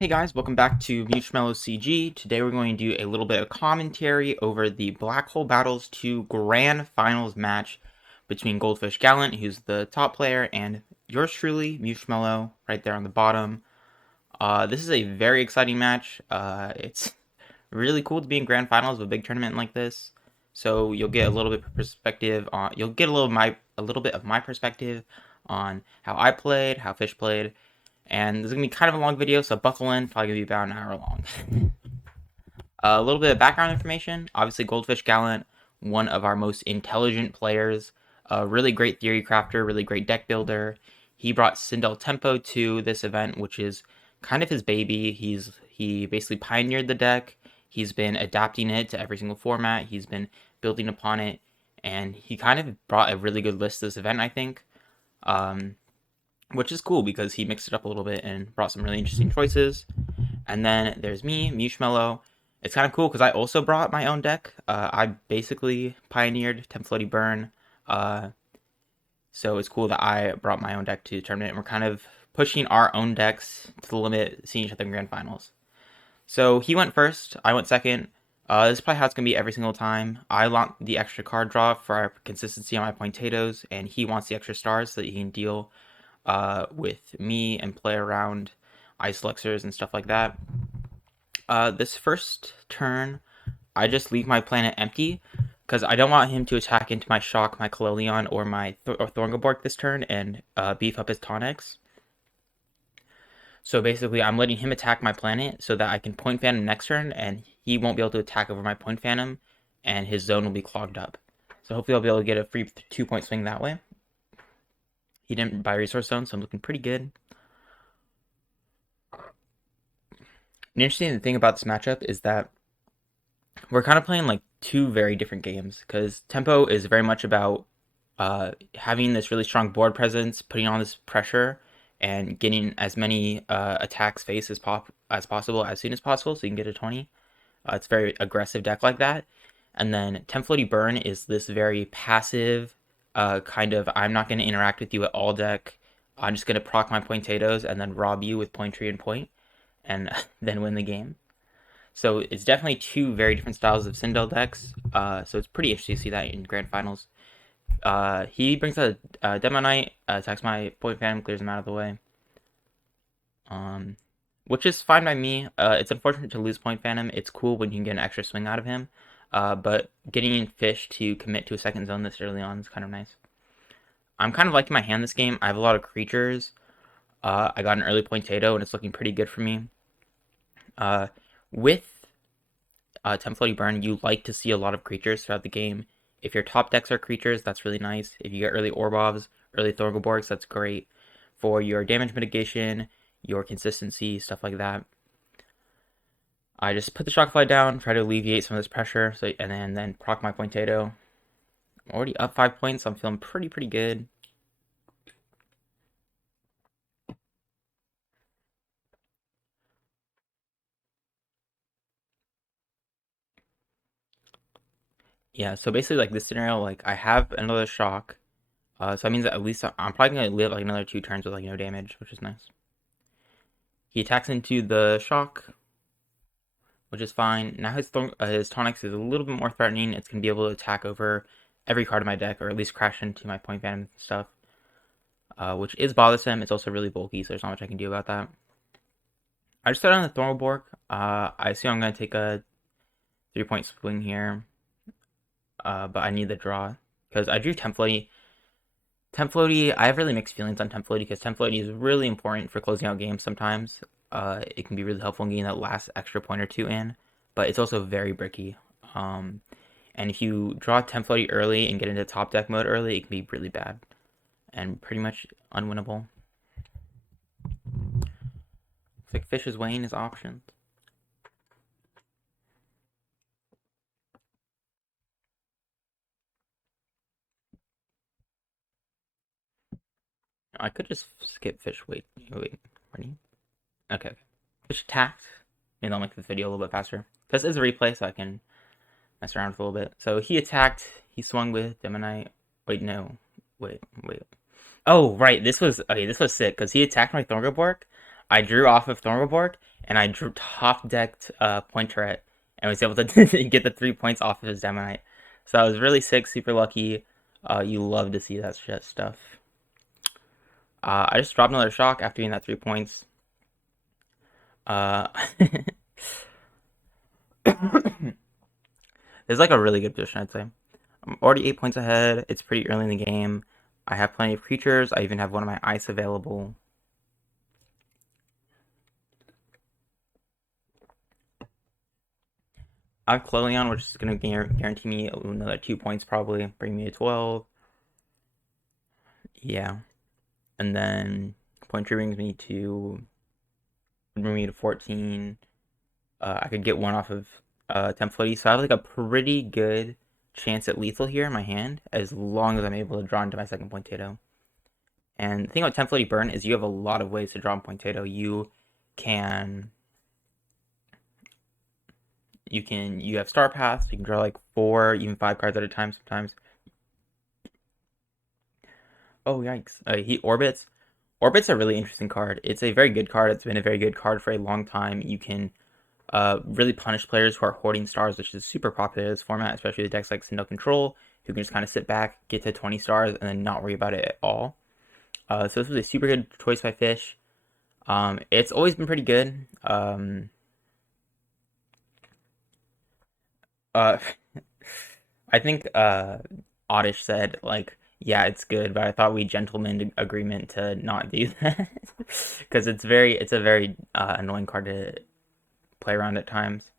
Hey guys, welcome back to Mewshmallow CG. Today we're going to do a little bit of commentary over the Black Hole Battles 2 Grand Finals match between GoldfishGallant, who's the top player, and yours truly, Mewshmallow, right there on the bottom. This is a very exciting match. It's really cool to be in Grand Finals of a big tournament like this. So you'll get a little bit of perspective on, you'll get a little bit of my perspective on how I played, how Fish played, and this is going to be kind of a long video, so buckle in, probably going to be about an hour long. A little bit of background information. Obviously, GoldfishGallant, one of our most intelligent players, a really great theory crafter, really great deck builder. He brought Sindell Tempo to this event, which is kind of his baby. He basically pioneered the deck. He's been adapting it to every single format. He's been building upon it, and he kind of brought a really good list to this event, I think. Which is cool because he mixed it up a little bit and brought some really interesting choices. And then there's me, Mewshmallow. It's kind of cool because I also brought my own deck. I basically pioneered Tempfloaty Burn. So it's cool that I brought my own deck to the tournament. And we're kind of pushing our own decks to the limit, seeing each other in grand finals. So he went first, I went second. This is probably how it's going to be every single time. I want the extra card draw for our consistency on my potatoes, and he wants the extra stars so that he can deal with me and play around ice elixirs and stuff like that. This first turn, I just leave my planet empty because I don't want him to attack into my Shock, my Kaleleon, or my Thorngoborg this turn and beef up his Tonix. So basically, I'm letting him attack my planet so that I can Point Phantom next turn, and he won't be able to attack over my Point Phantom, and his zone will be clogged up. So hopefully I'll be able to get a free 2-point swing that way. He didn't buy Resource Zone, so I'm looking pretty good. An interesting thing about this matchup is that we're kind of playing like two very different games, because Tempo is very much about having this really strong board presence, putting on this pressure, and getting as many attacks faced as possible as soon as possible so you can get a 20. It's a very aggressive deck like that. And then Tempfloaty Burn is this very passive kind of, I'm not going to interact with you at all deck. I'm just going to proc my potatoes and then rob you with point tree and point, and then win the game. So it's definitely two very different styles of Sindell decks. So it's pretty interesting to see that in grand finals. He brings a Demo Knight, attacks my Point Phantom, clears him out of the way. Which is fine by me. It's unfortunate to lose Point Phantom. It's cool when you can get an extra swing out of him. But getting Fish to commit to a second zone this early on is kind of nice. I'm kind of liking my hand this game. I have a lot of creatures. I got an early Potato, and it's looking pretty good for me. With Tempfloaty Burn, you like to see a lot of creatures throughout the game. If your top decks are creatures, that's really nice. If you get early Orbovs, early Thorgoborgs, that's great for your damage mitigation, your consistency, stuff like that. I just put the Shockfly down, try to alleviate some of this pressure, and then proc my Potato. I'm already up 5 points, so I'm feeling pretty good. Yeah, so basically, like this scenario, like I have another Shock, so that means that at least I'm probably gonna live like another 2 turns with like no damage, which is nice. He attacks into the Shock, which is fine. Now his Tonix is a little bit more threatening. It's gonna be able to attack over every card in my deck, or at least crash into my Point Phantom and stuff, which is bothersome. It's also really bulky, so there's not much I can do about that. I just started on the Thorngoborg. I assume I'm gonna take a 3-point swing here, but I need the draw because I drew Tempfloaty. Tempfloaty, I have really mixed feelings on Tempfloaty because Tempfloaty is really important for closing out games sometimes. It can be really helpful in getting that last extra point or two in, but it's also very bricky. And if you draw Tempfloaty early and get into top deck mode early, it can be really bad and pretty much unwinnable. Looks like Fish is weighing his options. I could just skip Fish. Wait. Ready? Okay. Fish attacked. Maybe I'll make this video a little bit faster. This is a replay, so I can mess around with a little bit. So he attacked. He swung with Demonite. Wait, no. Wait. Oh, right. This was sick because he attacked my Thorgoborg. I drew off of Thornborg, and I drew top decked Point Turret, and was able to get the 3 points off of his Demonite. So I was really sick, super lucky. You love to see that shit stuff. I just dropped another shock after getting that 3 points. It's like a really good position, I'd say. I'm already 8 points ahead. It's pretty early in the game. I have plenty of creatures. I even have one of my ice available. I have Clelion, which is going to guarantee me another 2 points probably, bring me to 12. Yeah. And then Point Tree brings me to 14. I could get one off of Tempfloaty, so I have like a pretty good chance at lethal here in my hand, as long as I'm able to draw into my second Potato. And the thing about Tempfloaty Burn is you have a lot of ways to draw a Potato. You have Star Paths, you can draw like 4, even 5 cards at a time sometimes. Oh, yikes. He Orbits. Orbit's a really interesting card. It's a very good card. It's been a very good card for a long time. You can really punish players who are hoarding stars, which is super popular in this format, especially with decks like Sindell Control, who can just kind of sit back, get to 20 stars, and then not worry about it at all. So this was a super good choice by Fish. It's always been pretty good. I think Oddish said like, yeah, it's good, but I thought we gentlemen agreement to not do that because it's a very annoying card to play around at times.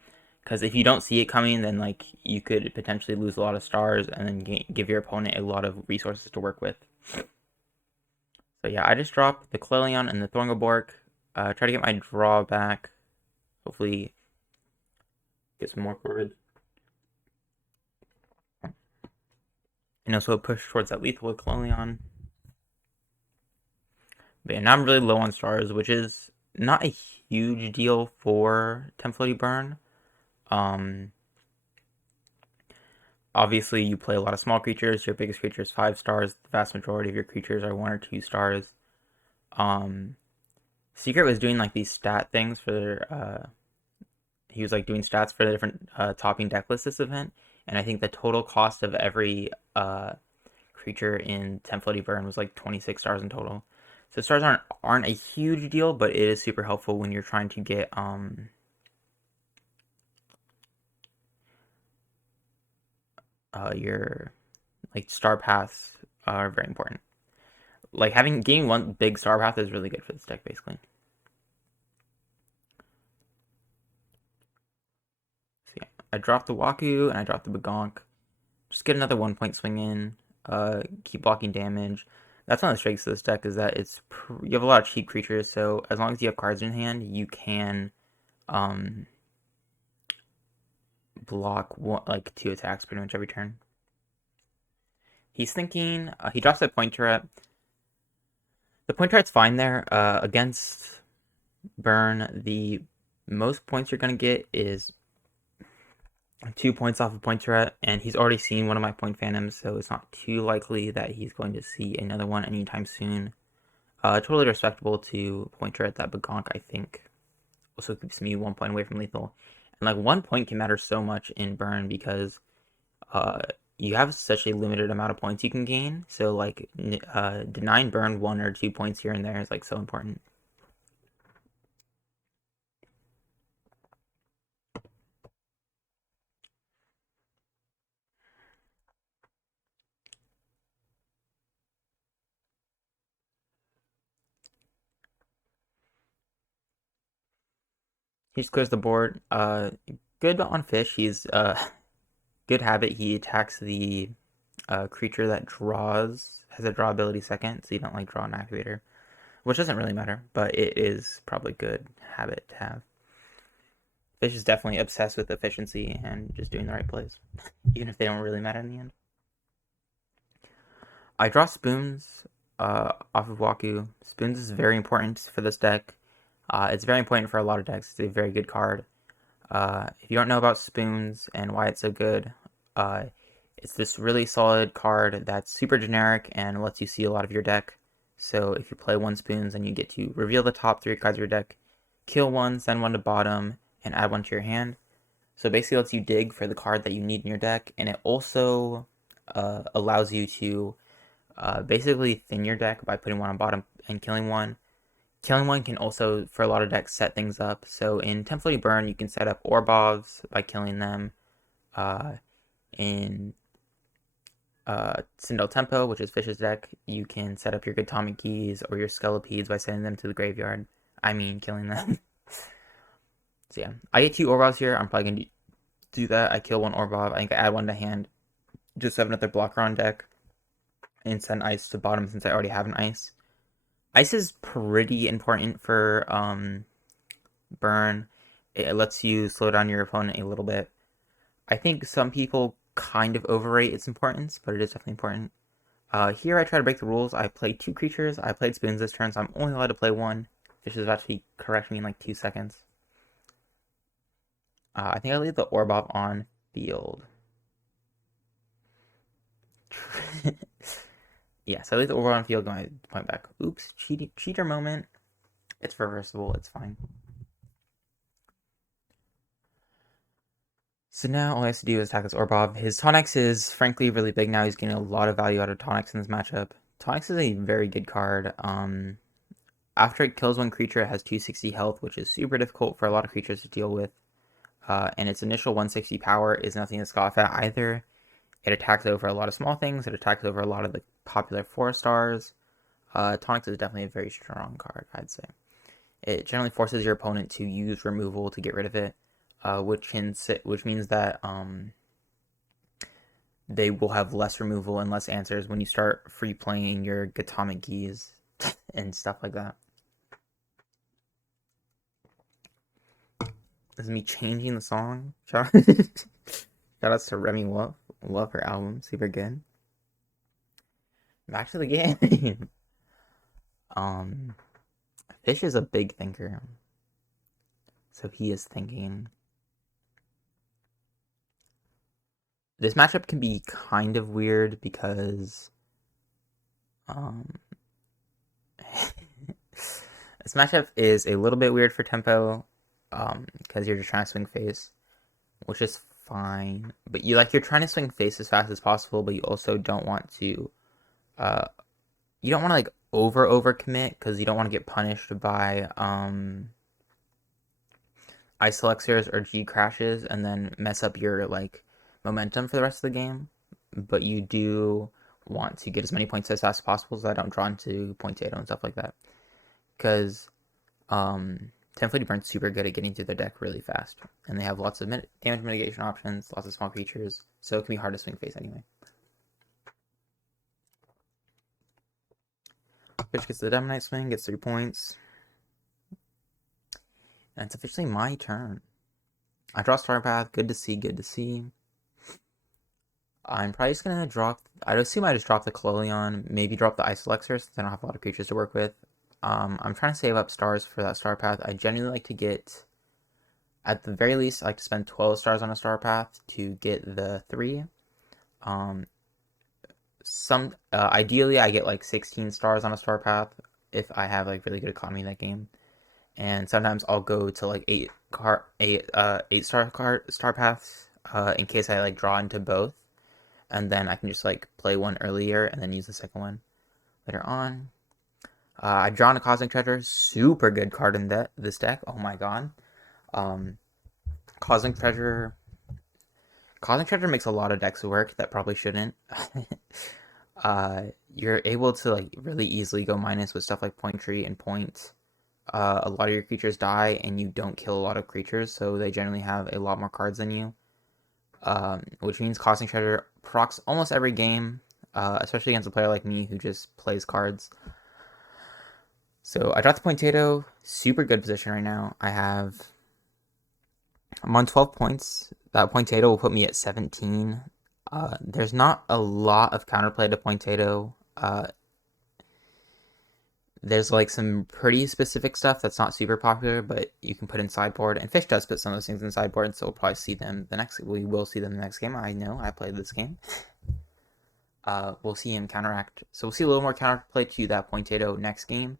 Because if you don't see it coming, then like you could potentially lose a lot of stars and then give your opponent a lot of resources to work with. So yeah, I just dropped the Clelion and the Thornborg. Try to get my draw back. Hopefully get some more cards. And also push towards that lethal with Clelion. But yeah, now I'm really low on stars, which is not a huge deal for Tempfloaty Burn. Obviously, you play a lot of small creatures. Your biggest creature is 5 stars. The vast majority of your creatures are 1 or 2 stars. Secret was doing like these stat things for he was like doing stats for the different topping deck lists this event, and I think the total cost of every creature in Tempfloaty Burn was like 26 stars in total. So stars aren't a huge deal, but it is super helpful when you're trying to get your like star paths are very important. Like getting one big star path is really good for this deck, basically. So yeah, I dropped the Waku and I dropped the Bagonk. Just get another 1 point swing in. Keep blocking damage. That's one of the strengths of this deck is that you have a lot of cheap creatures, so as long as you have cards in hand, you can block like 2 attacks pretty much every turn. He's thinking he drops a Point Turret. The Point Turret's fine there. Against Burn, the most points you're gonna get is 2 points off of Point Turret, and he's already seen one of my Point Phantoms, so it's not too likely that he's going to see another one anytime soon. Totally respectable to Point Turret. That Bagonk, I think, also keeps me 1 point away from lethal. And like 1 point can matter so much in Burn because you have such a limited amount of points you can gain. So like denying Burn 1 or 2 points here and there is like so important. He just clears the board. Good on Fish. He's good habit. He attacks the creature that has a draw ability second, so you don't like draw an activator, which doesn't really matter, but it is probably good habit to have. Fish is definitely obsessed with efficiency and just doing the right plays, even if they don't really matter in the end. I draw Spoons off of Waku. Spoons is very important for this deck. It's very important for a lot of decks. It's a very good card. If you don't know about Spoons and why it's so good, it's this really solid card that's super generic and lets you see a lot of your deck. So if you play 1 spoons, then you get to reveal the top 3 cards of your deck, kill 1, send 1 to bottom, and add 1 to your hand. So basically lets you dig for the card that you need in your deck, and it also allows you to basically thin your deck by putting 1 on bottom and killing 1. Killing 1 can also, for a lot of decks, set things up. So in Tempfloaty Burn, you can set up Orbovs by killing them. In Sindell Tempo, which is Fish's deck, you can set up your Atomic Keys or your Sculpting by sending them to the graveyard. I mean, killing them. So yeah, I get 2 Orbovs here. I'm probably going to do that. I kill 1 Orbov. I think I add 1 to hand. Just have another blocker on deck. And send Ice to bottom since I already have an Ice. Ice is pretty important for Burn. It lets you slow down your opponent a little bit. I think some people kind of overrate its importance, but it is definitely important. Here I try to break the rules. I played 2 creatures. I played spoons this turn, so I'm only allowed to play 1. Fish is about to correct me in like 2 seconds. I think I leave the Orbov on field. Yeah, so I leave the Orbov on field, go my point back. Oops, cheater moment. It's reversible, it's fine. So now all he has to do is attack this Orbov. His Tonix is frankly really big now. He's getting a lot of value out of Tonix in this matchup. Tonix is a very good card. After it kills 1 creature, it has 260 health, which is super difficult for a lot of creatures to deal with. And its initial 160 power is nothing to scoff at either. It attacks over a lot of small things. It attacks over a lot of the popular 4-stars. Tonix is definitely a very strong card, I'd say. It generally forces your opponent to use removal to get rid of it, which means that they will have less removal and less answers when you start free playing your Atomic Keys and stuff like that. This is me changing the song. Shout outs to Remy Wolf. Love her album, super good. Back to the game. Fish is a big thinker. So he is thinking. This matchup can be kind of weird because this matchup is a little bit weird for tempo because you're just trying to swing face, which is fine, but you're trying to swing face as fast as possible, but you also don't want to like over commit because you don't want to get punished by ice elixirs or G crashes and then mess up your like momentum for the rest of the game. But you do want to get as many points as fast as possible so I don't draw into Pointato and stuff like that, because Tempfloaty Burn's super good at getting through their deck really fast, and they have lots of damage mitigation options, lots of small creatures, so it can be hard to swing face anyway. Fish gets the Demonite swing, gets 3 points. And it's officially my turn. I draw Star Path, good to see, good to see. I'm probably just gonna drop, I'd assume I just drop the Cololion, maybe drop the Ice Elixir since I don't have a lot of creatures to work with. I'm trying to save up stars for that Star Path. I genuinely like to get, at the very least, I like to spend 12 stars on a Star Path to get the 3. Ideally I get like 16 stars on a Star Path if I have like really good economy in that game. And sometimes I'll go to like 8 star paths in case I like draw into both, and then I can just like play one earlier and then use the second one later on. I drawn a Cosmic Treasure, super good card in this deck. Oh my god. Cosmic Treasure makes a lot of decks work that probably shouldn't. You're able to like really easily go minus with stuff like Point Tree and Point. A lot of your creatures die and you don't kill a lot of creatures, so they generally have a lot more cards than you. Which means Cosmic Treasure procs almost every game, especially against a player like me who just plays cards. So I dropped the Pointato, super good position right now. I'm on 12 points. That Pointato will put me at 17. There's not a lot of counterplay to Pointato. There's like some pretty specific stuff that's not super popular, but you can put in sideboard, and Fish does put some of those things in sideboard, so we'll probably see them we will see them the next game. I know, I played this game. we'll see him counteract. So we'll see a little more counterplay to that Potato next game.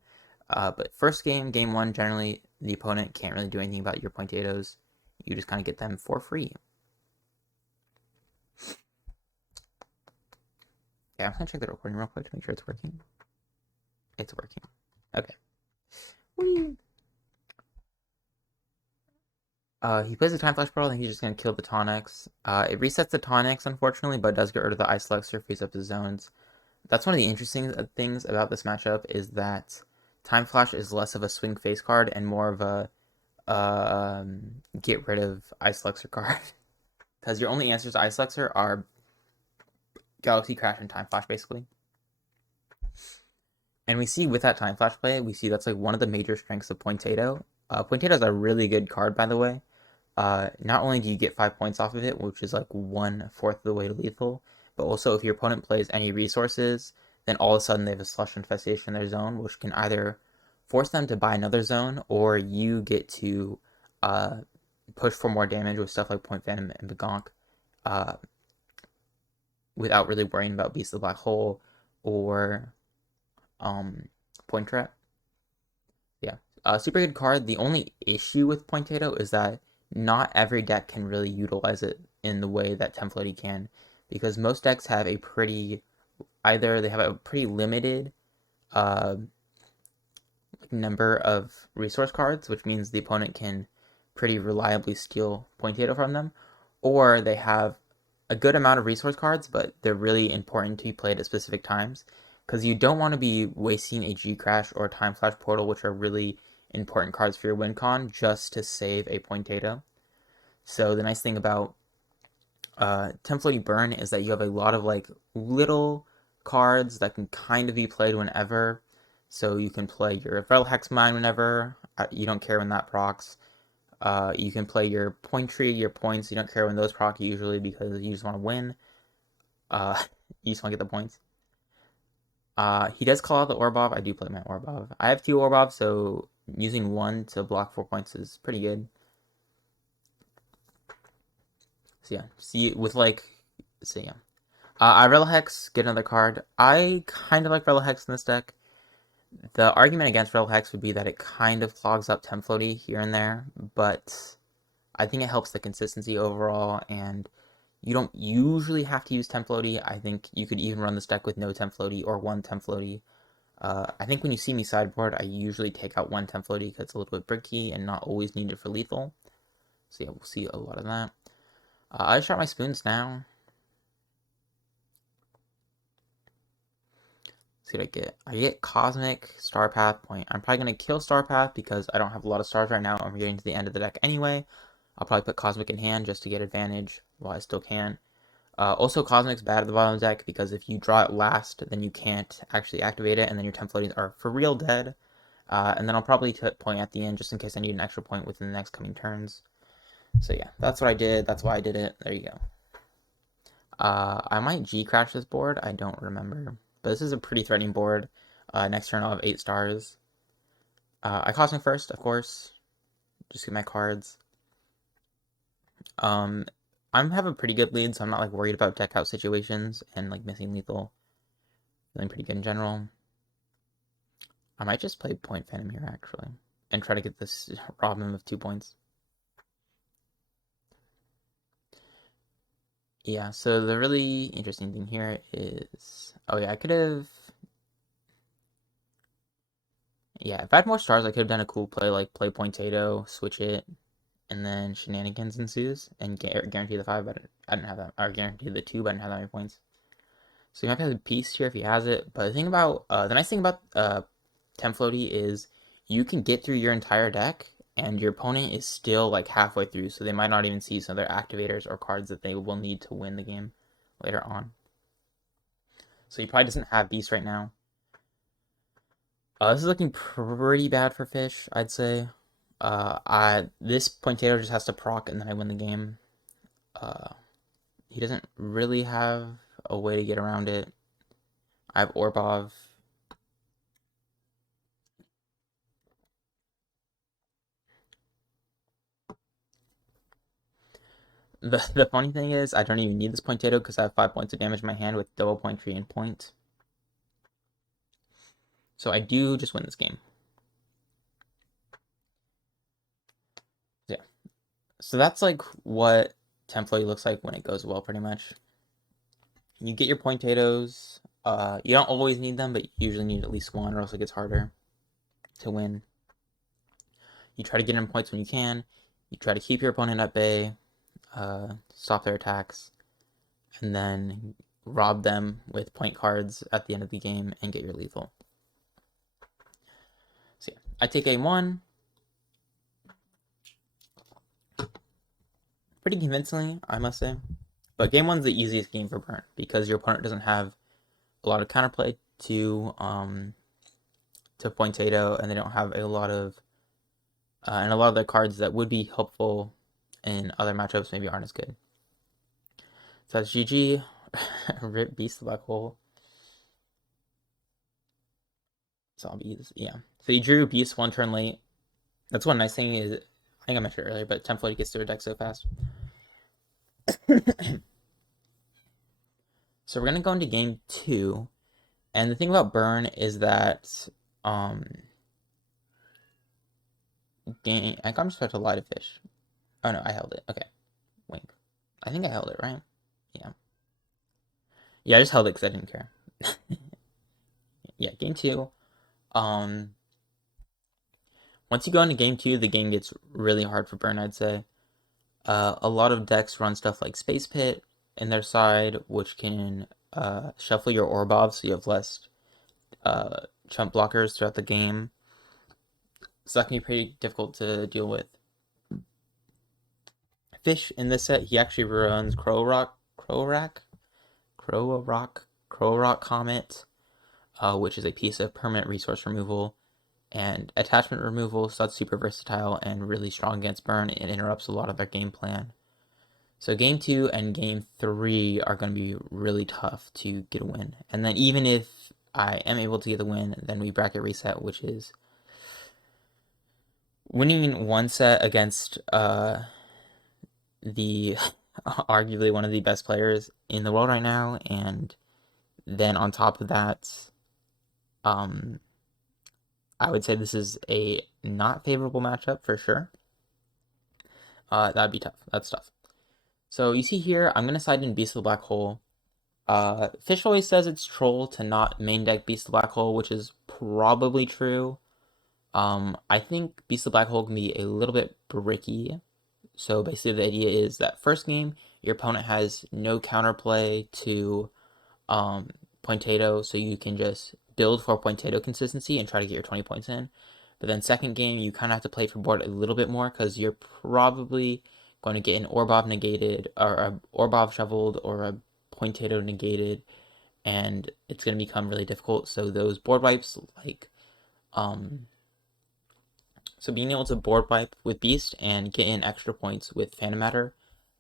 But first game, game one, generally the opponent can't really do anything about your Potatoes. You just kind of get them for free. Yeah, I'm gonna check the recording real quick to make sure it's working. It's working. Okay. Whee! He plays a Time Flash Pearl, and he's just gonna kill the Tonics. It resets the Tonics, unfortunately, but it does get rid of the Ice Elixir, frees up the zones. That's one of the interesting things about this matchup is that Time Flash is less of a swing face card and more of a get rid of Ice Elixir card. Because your only answers to Ice Elixir are Galaxy Crash and Time Flash, basically. And we see with that Time Flash play, we see that's like one of the major strengths of Potato. Potato is a really good card, by the way. Not only do you get 5 points off of it, which is like 1/4 of the way to lethal, but also if your opponent plays any resources, then all of a sudden they have a Slush Infestation in their zone, which can either force them to buy another zone, or you get to push for more damage with stuff like Point Venom and Begonk, without really worrying about Beast of the Black Hole or Point Trap. Yeah, super good card. The only issue with Potato is that not every deck can really utilize it in the way that Tempfloaty can, because most decks have a pretty, either they have a pretty limited number of resource cards, which means the opponent can pretty reliably steal Potato from them, or they have a good amount of resource cards, but they're really important to be played at specific times, because you don't want to be wasting a G-Crash or a Time Flash Portal, which are really important cards for your win con, just to save a Potato. So the nice thing about Tempfloaty Burn is that you have a lot of like little cards that can kind of be played whenever. So you can play your Feral Hex Mine whenever, you don't care when that procs. You can play your Point Tree, your points, you don't care when those proc usually because you just want to win. You just want to get the points. He does call out the Orbob. I do play my Orbob. I have 2 Orbobs, so using 1 to block 4 points is pretty good. So yeah, see with like, so yeah. I Relihex, get another card. I kind of like Relihex in this deck. The argument against Relihex would be that it kind of clogs up Tempfloaty here and there, but I think it helps the consistency overall, and you don't usually have to use Tempfloaty. I think you could even run this deck with no Tempfloaty or 1 Tempfloaty. I think when you see me sideboard, I usually take out 1 Tempfloaty because it's a little bit bricky and not always needed for lethal. So yeah, we'll see a lot of that. I shot my spoons now. See what I get. I get Cosmic, Star Path, Point. I'm probably going to kill Star Path because I don't have a lot of stars right now and we're getting to the end of the deck anyway. I'll probably put Cosmic in hand just to get advantage while I still can. Also, Cosmic's bad at the bottom of the deck because if you draw it last, then you can't actually activate it, and then your Tempfloaties are for real dead. And then I'll probably hit Point at the end just in case I need an extra point within the next coming turns. So yeah, that's what I did. That's why I did it. There you go. I might G-Crash this board. I don't remember. But this is a pretty threatening board. Next turn I'll have 8 stars. I Cosmic first, of course. Just get my cards. I have a pretty good lead, so I'm not like worried about deck out situations and like missing lethal. Feeling pretty good in general. I might just play Point Venom here actually, and try to get this rob him of 2 points. Yeah, so the really interesting thing here is, oh yeah, I could have, yeah, if I had more stars, I could have done a cool play like play Potato, switch it, and then shenanigans ensues and guarantee the 5, but I didn't have that, or guarantee the 2, but I didn't have that many points. So you might have a piece here if he has it, but the thing about, the nice thing about Tempfloaty is you can get through your entire deck and your opponent is still like halfway through, so they might not even see some of their activators or cards that they will need to win the game later on. So he probably doesn't have Beast right now. This is looking pretty bad for Fish, I'd say. This Potato just has to proc and then I win the game. He doesn't really have a way to get around it. I have Orbov. The funny thing is, I don't even need this potato because I have 5 points of damage in my hand with double point, tree, and point. So I do just win this game. Yeah. So that's like what Tempfloaty looks like when it goes well, pretty much. You get your potatoes. You don't always need them, but you usually need at least one, or else it gets harder to win. You try to get in points when you can. You try to keep your opponent at bay, stop their attacks, and then rob them with point cards at the end of the game and get your lethal. So yeah, I take game 1. Pretty convincingly, I must say. But game 1's the easiest game for Burn because your opponent doesn't have a lot of counterplay to potato, and they don't have a lot of and a lot of the cards that would be helpful in other matchups maybe aren't as good. So that's GG. Rip Beast the Black Hole. Zombies, yeah. So you drew Beast 1 turn late. That's one nice thing is, I think I mentioned it earlier, but Tempfloaty gets through a deck so fast. So we're gonna go into game 2, and the thing about Burn is that I'm just about to lie to fish. Oh no, I held it. Okay, wink. I think I held it, right? Yeah. Yeah, I just held it because I didn't care. Yeah, game 2. Um, Once you go into game 2, the game gets really hard for Burn, I'd say. A lot of decks run stuff like Space Pit in their side, which can shuffle your Orbov so you have less chump blockers throughout the game. So that can be pretty difficult to deal with. Fish in this set, he actually runs Crow Rock Comet, which is a piece of permanent resource removal and attachment removal, so that's super versatile and really strong against Burn. It interrupts a lot of their game plan. So game 2 and game 3 are going to be really tough to get a win. And then even if I am able to get the win, then we bracket reset, which is winning one set against the arguably one of the best players in the world right now, and then on top of that, I would say this is a not favorable matchup for sure. That'd be tough. That's tough. So you see here, I'm gonna side in Beast of the Black Hole. Fish always says it's troll to not main deck Beast of the Black Hole, which is probably true. I think Beast of the Black Hole can be a little bit bricky. So basically the idea is that first game, your opponent has no counterplay to Potato, so you can just build for Potato consistency and try to get your 20 points in. But then second game, you kind of have to play for board a little bit more because you're probably going to get an Orbov negated, or a Orbov shoveled, or a Potato negated, and it's going to become really difficult. So those board wipes, like, so being able to board wipe with Beast and get in extra points with Phantom Matter,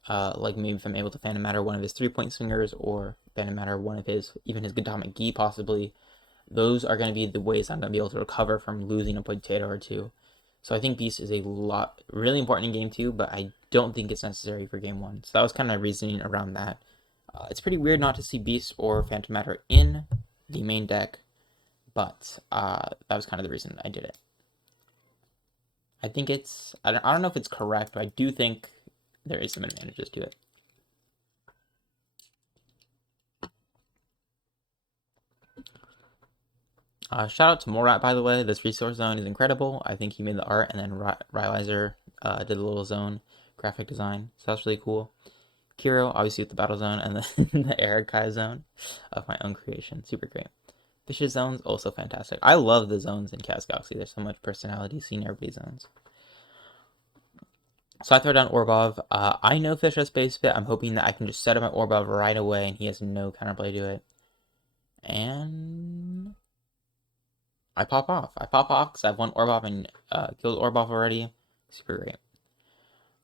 like maybe if I'm able to Phantom Matter one of his 3-point swingers, or Phantom Matter one of his, even his Godamic Gi possibly, those are going to be the ways I'm going to be able to recover from losing a potato or two. So I think Beast is really important in game 2, but I don't think it's necessary for game 1. So that was kind of reasoning around that. It's pretty weird not to see Beast or Phantom Matter in the main deck, but that was kind of the reason I did it. I think I don't know if it's correct, but I do think there is some advantages to it. Shout out to Morat, by the way. This resource zone is incredible. I think he made the art, and then Rylizer did the little zone graphic design. So that's really cool. Kiro, obviously with the battle zone, and then the Erikai zone of my own creation. Super great. Fish's zones, also fantastic. I love the zones in Chaos Galaxy. There's so much personality seeing everybody's zones. So I throw down Orbov. I know Fish has Space Pit. I'm hoping that I can just set up my Orbov right away and he has no counterplay to it. And I pop off. Because I have one Orbov and killed Orbov already. Super great.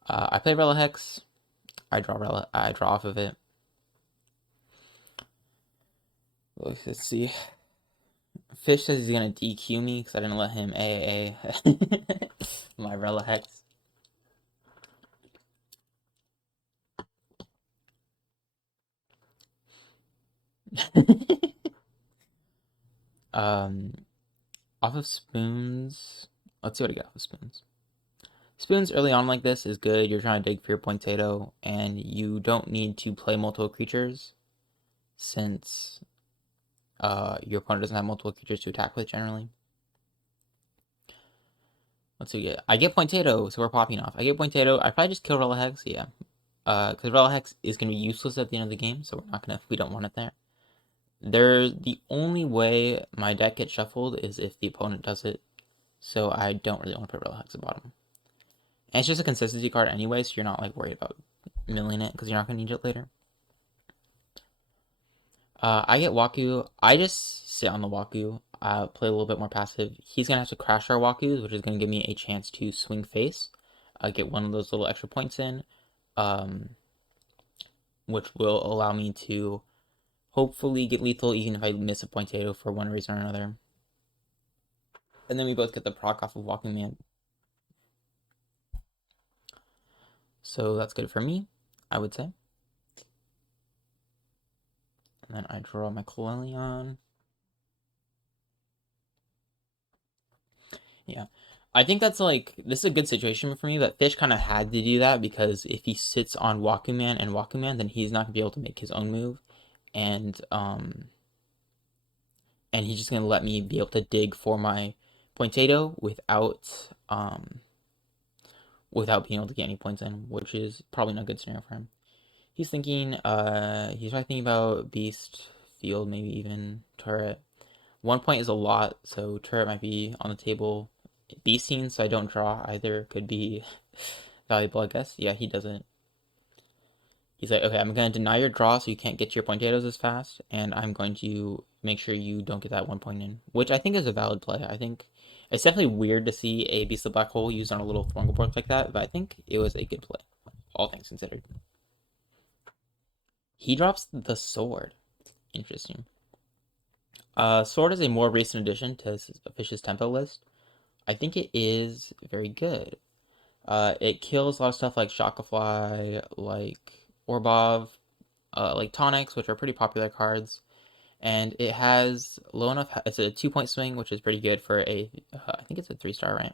I play Relihex. I draw off of it. Let's see. Fish says he's gonna DQ me because I didn't let him AAA my Relihex. Off of spoons. Let's see what I get off of spoons. Spoons early on like this is good. You're trying to dig for your potato, and you don't need to play multiple creatures since your opponent doesn't have multiple creatures to attack with generally. Let's see what we get. I get potato, so we're popping off. I get potato. I probably just kill Relic, yeah. Because Relic is gonna be useless at the end of the game, so we're not gonna. We don't want it there. The only way my deck gets shuffled is if the opponent does it, so I don't really want to put Relic at the bottom. And it's just a consistency card anyway, so you're not like worried about milling it because you're not gonna need it later. I get Waku. I just sit on the Waku. Play a little bit more passive. He's gonna have to crash our Wakus, which is gonna give me a chance to swing face. Get one of those little extra points in, which will allow me to hopefully get lethal even if I miss a potato for one reason or another. And then we both get the proc off of Walking Man. So that's good for me, I would say. And then I draw my Colelion. Yeah. I think that's like, this is a good situation for me, but Fish kind of had to do that because if he sits on Walking Man and Walking Man, then he's not going to be able to make his own move. And he's just going to let me be able to dig for my potato without being able to get any points in, which is probably not a good scenario for him. He's thinking, he's probably thinking about Beast, Field, maybe even Turret. 1 point is a lot, so Turret might be on the table. Beast scene, so I don't draw either, could be valuable, I guess. Yeah, he doesn't. He's like, okay, I'm going to deny your draw so you can't get your potatoes as fast, and I'm going to make sure you don't get that 1 point in, which I think is a valid play. I think it's definitely weird to see a Beast of Black Hole used on a little Thorngle board like that, but I think it was a good play, all things considered. He drops the sword. Interesting. Sword is a more recent addition to Fish's tempo list. I think it is very good. It kills a lot of stuff like Shockafly, like Orbov, like Tonics, which are pretty popular cards. And it has low enough, it's a 2 point swing, which is pretty good for a, I think it's a 3-star, right?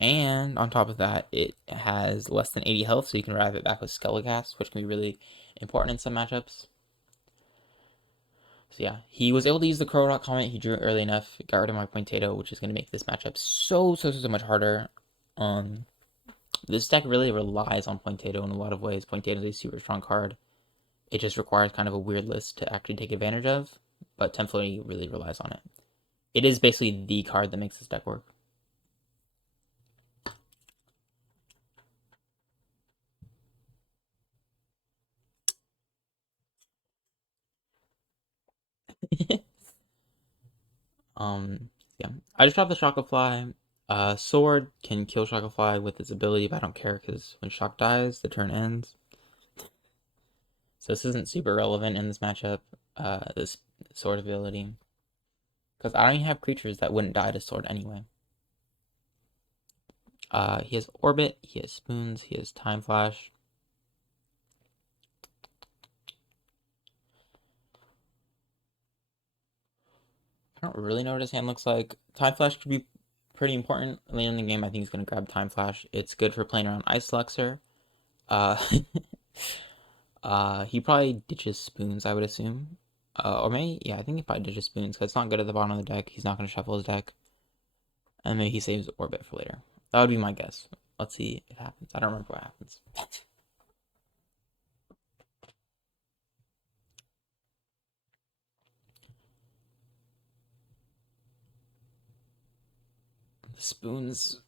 And on top of that, it has less than 80 health, so you can revive it back with Skelegast, which can be really important in some matchups. So yeah, he was able to use the Crow Rock comment. He drew it early enough, got rid of my potato, which is going to make this matchup so much harder. This deck really relies on potato in a lot of ways. Potato is a super strong card. It just requires kind of a weird list to actually take advantage of, but Tempfloaty really relies on it. It is basically the card that makes this deck work. Yeah. I just dropped the Shockafly. Sword can kill Shockafly with its ability, but I don't care because when Shock dies, the turn ends. So this isn't super relevant in this matchup, this Sword ability. Because I don't even have creatures that wouldn't die to Sword anyway. He has Orbit, he has Spoons, he has Time Flash. I don't really know what his hand looks like. Time Flash could be pretty important later in the game. I think he's going to grab Time Flash. It's good for playing around Ice Luxor. Uh, he probably ditches Spoons, I would assume. Or maybe, yeah, I think he probably ditches Spoons because it's not good at the bottom of the deck. He's not going to shuffle his deck. And maybe he saves Orbit for later. That would be my guess. Let's see if it happens. I don't remember what happens. Spoons.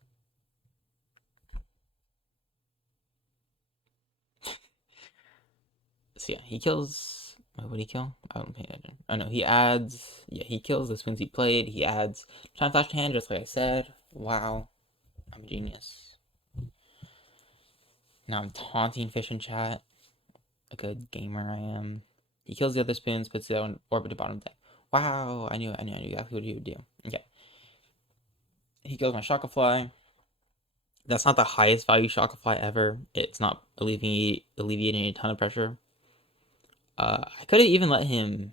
So yeah, he kills. What would he kill? I don't pay attention. Oh no, he adds. Yeah, he kills the spoons he played. He adds Time Flash to hand, just like I said. Wow, I'm a genius. Now I'm taunting Fish in chat. A good gamer I am. He kills the other spoons, puts it on orbit to bottom deck. Wow, I knew exactly what he would do. Okay. He kills my Shockafly. That's not the highest value Shockafly ever. It's not alleviating a ton of pressure. I could have even let him.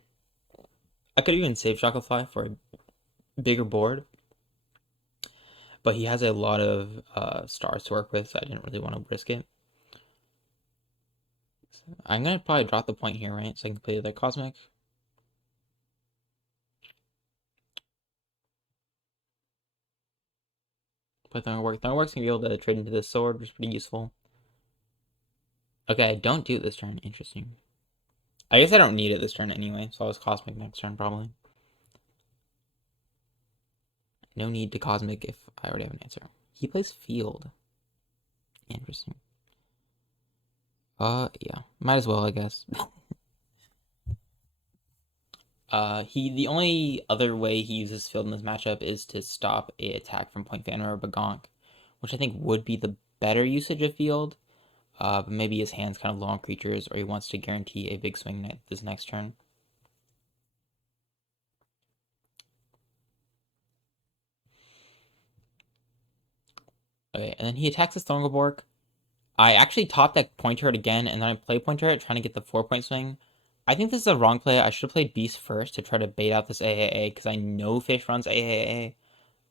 I could have even saved Shocklefly for a bigger board, but he has a lot of stars to work with, so I didn't really want to risk it. So I'm gonna probably drop the point here, right? So I can play the Cosmic. Play Thunderwork. Thunderwork's gonna be able to trade into this sword, which is pretty useful. Okay, I don't do it this turn. Interesting. I guess I don't need it this turn anyway, so I'll just Cosmic next turn, probably. No need to Cosmic if I already have an answer. He plays Field. Interesting. Yeah. Might as well, I guess. The only other way he uses Field in this matchup is to stop a attack from Point Fanner or Bagonk, which I think would be the better usage of Field. But maybe his hand's kind of low on creatures, or he wants to guarantee a big swing this next turn. Okay, and then he attacks his Thunderbork. I actually top deck Point Turret again, and then I play Point Turret trying to get the 4-point swing. I think this is a wrong play. I should have played Beast first to try to bait out this AAA, because I know Fish runs AAA.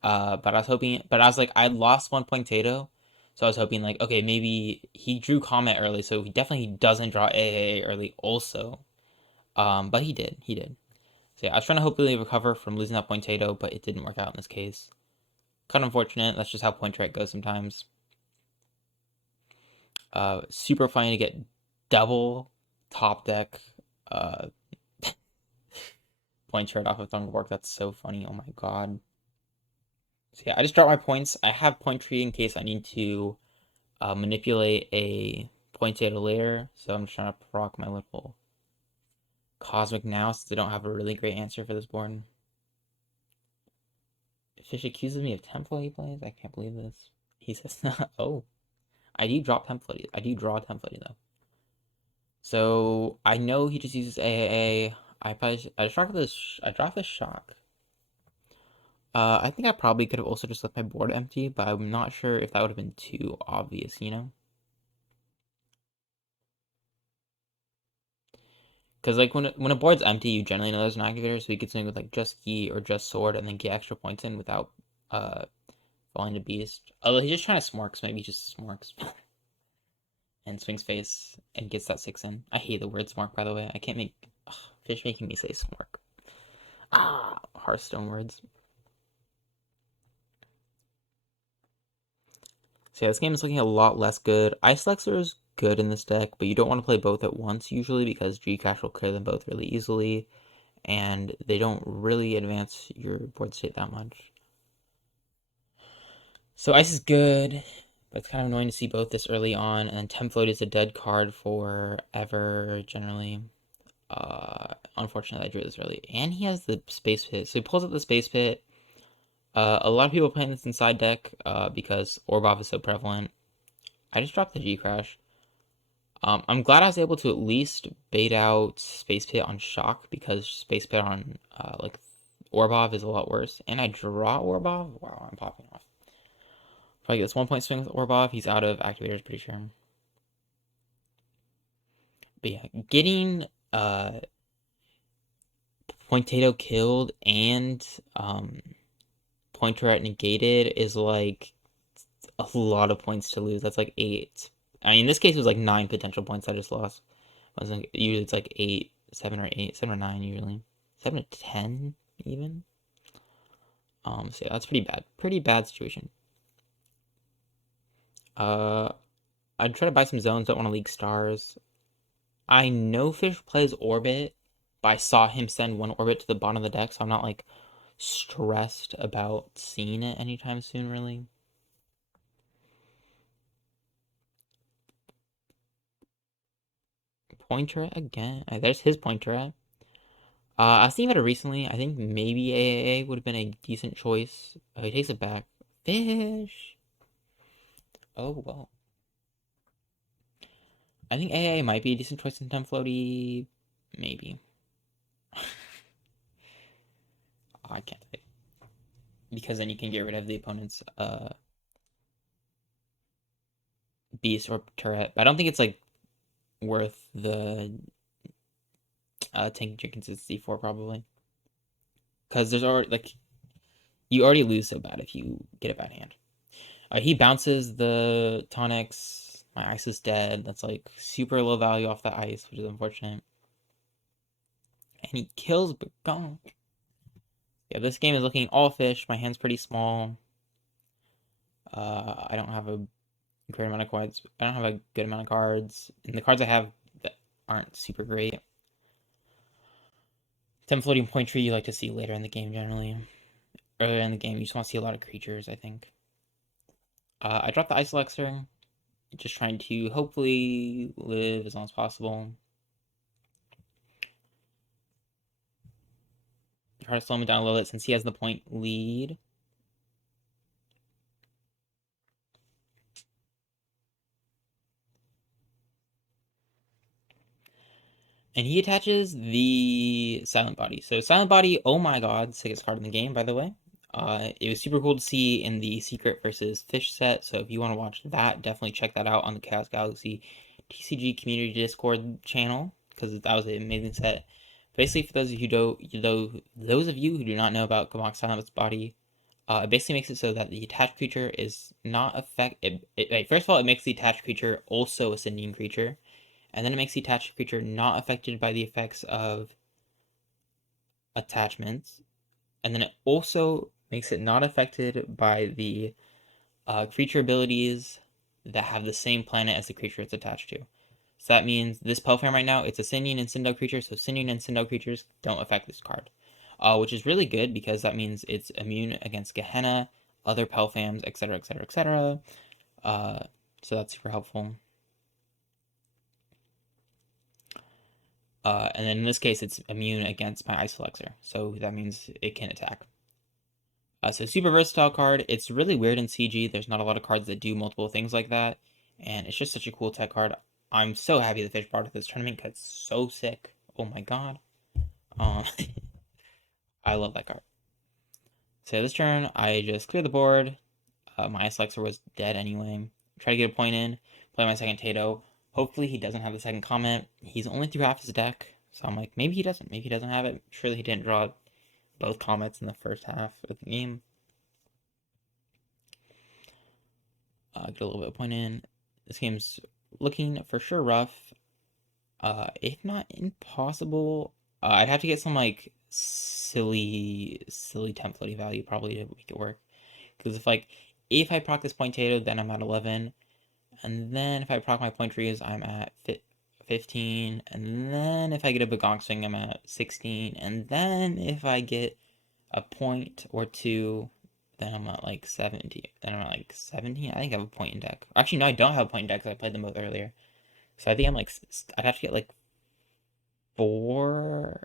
But I was hoping, but I was like, I lost 1 potato, so I was hoping like, okay, maybe he drew Comet early, so he definitely doesn't draw AAA early also. But he did. So yeah, I was trying to hopefully recover from losing that potato, but it didn't work out in this case. Kind of unfortunate. That's just how point track goes sometimes. Super funny to get double top deck point chart off of Thunderborg. That's so funny. Oh my god. So yeah, I just dropped my points. I have point tree in case I need to manipulate a potato later. So I'm just trying to proc my little Cosmic now since I don't have a really great answer for this board. Fish accuses me of Tempfloaty plays. I can't believe this. He says, "Oh, I do drop Tempfloaty. I do draw Tempfloaty though." So I know he just uses AAA. I dropped this shock. I think I probably could have also just left my board empty, but I'm not sure if that would have been too obvious, you know? Because like when a board's empty, you generally know there's an activator, so you could swing with like just key or just sword and then get extra points in without uh falling to beast. Although he's just trying to smorks, maybe he just smorks and swings face and gets that 6 in. I hate the word smork, by the way. I can't make Fish making me say smork. Hearthstone words. So yeah, this game is looking a lot less good. Ice Lexer is good in this deck, but you don't want to play both at once usually because G-Crash will clear them both really easily, and they don't really advance your board state that much. So Ice is good, but it's kind of annoying to see both this early on, and then Tempfloaty is a dead card forever, generally. Unfortunately, I drew this early. And he has the Space Pit, so he pulls out the Space Pit. A lot of people playing this inside deck because Orbov is so prevalent. I just dropped the G-Crash. I'm glad I was able to at least bait out Space Pit on Shock because Space Pit on like Orbov is a lot worse. And I draw Orbov? Wow, I'm popping off. If I get this 1-point swing with Orbov, he's out of activators, pretty sure. But yeah, getting Potato killed and Point Turret negated is like a lot of points to lose. That's like 8. I mean, in this case, it was like 9 potential points I just lost. Usually it's like 8, 7 or 8, 7 or 9 usually. 7 to 10 even. So yeah, that's pretty bad. Pretty bad situation. I'd try to buy some zones, don't want to leak stars. I know Fish plays Orbit, but I saw him send one Orbit to the bottom of the deck, so I'm not like stressed about seeing it anytime soon, really. Pointer again. There's his Pointer. I was thinking about it recently. I think maybe AAA would have been a decent choice. Oh, he takes it back. Fish. Oh, well. I think AA might be a decent choice in Tempfloaty. Maybe. I can't say. Because then you can get rid of the opponent's beast or turret. But I don't think it's like worth the Tank Jenkins is C4 probably. Because there's already, like, you already lose so bad if you get a bad hand. He bounces the tonics. My ice is dead. That's like super low value off the ice, which is unfortunate. And he kills Begone. Yeah, this game is looking all fish. My hand's pretty small. I don't have a great amount of cards. I don't have a good amount of cards. And the cards I have that aren't super great. Tempfloaty point tree you like to see later in the game generally. Earlier in the game, you just want to see a lot of creatures, I think. I dropped the Ice Elixir. Just trying to hopefully live as long as possible. Try to slow him down a little bit since he has the point lead. And he attaches the Silent Body. So Silent Body, oh my god, sickest card in the game, by the way. It was super cool to see in the Secret versus Fish set. So if you want to watch that, definitely check that out on the Chaos Galaxy TCG Community Discord channel, because that was an amazing set. Basically, for those of you who do not know about Gamok Silent Body, it basically makes it so that the attached creature is not first of all, it makes the attached creature also a sending creature. And then it makes the attached creature not affected by the effects of attachments. And then it also makes it not affected by the creature abilities that have the same planet as the creature it's attached to. So that means this Pelfam right now, it's a Sinding and Sindell creature, so Sinding and Sindell creatures don't affect this card. Which is really good because that means it's immune against Gehenna, other Pelfams, etc., etc., etc. So that's super helpful. And then in this case, it's immune against my Ice Elixir, so that means it can attack. So super versatile card. It's really weird in CG. There's not a lot of cards that do multiple things like that, and it's just such a cool tech card. I'm so happy the fish brought it to this tournament because it's so sick. Oh my god. I love that card. So this turn, I just clear the board. My Ice Elixir was dead anyway. Try to get a point in. Play my second Tato. Hopefully he doesn't have the second comment. He's only through half his deck, so I'm like, maybe he doesn't. Maybe he doesn't have it. Surely he didn't draw both comments in the first half of the game. Get a little bit of point in. This game's looking for sure rough. If not impossible. I'd have to get some like silly Tempfloaty value probably to make it work. Because if I proc this point Tato, then I'm at 11. And then if I proc my point trees, I'm at 15. And then if I get a Begong Swing, I'm at 16. And then if I get a point or two, then I'm at like 17. Then I'm at like 17. I think I have a point in deck. Actually, no, I don't have a point in deck because I played them both earlier. So I think I'm like, I'd have to get like 4.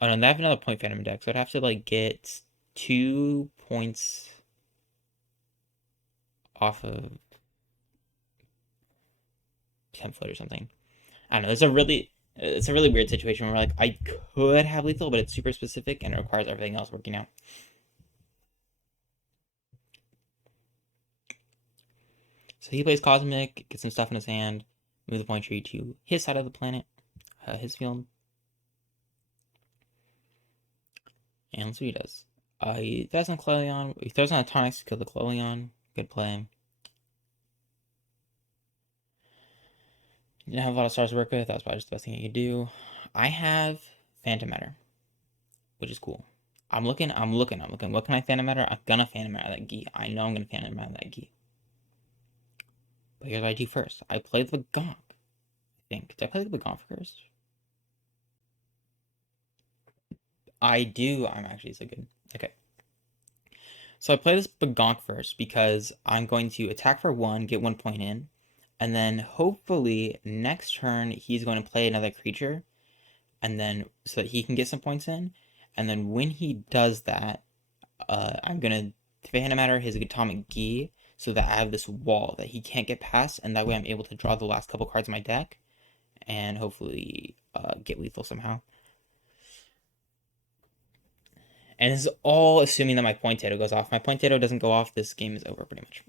Oh no, I have another point Phantom deck. So I'd have to like get 2 points off of Tempfloaty or something. I don't know. It's a really weird situation where like I could have lethal, but it's super specific and it requires everything else working out. So he plays Cosmic, gets some stuff in his hand, move the point tree to his side of the planet, his field. And let's see what he does. He throws on Clelion. He throws on a Tonics to kill the Clelion. Good play. Didn't have a lot of stars to work with. That was probably just the best thing he could do. I have Phantom Matter, which is cool. I'm looking. What can I Phantom Matter? I'm gonna Phantom Matter that Gi. I know I'm gonna Phantom Matter that Gi. But here's what I do first. I play the Gonk. I think. Did I play the Gonk first? I do. I'm actually so good. Okay. So I play this Begonk first because I'm going to attack for 1, get 1 point in, and then hopefully next turn he's going to play another creature, and then so that he can get some points in, and then when he does that, I'm gonna Phantom Matter his Atomic Gi so that I have this wall that he can't get past, and that way I'm able to draw the last couple cards in my deck, and hopefully get lethal somehow. And this is all assuming that my point Tato goes off. If my point Tato doesn't go off, this game is over pretty much.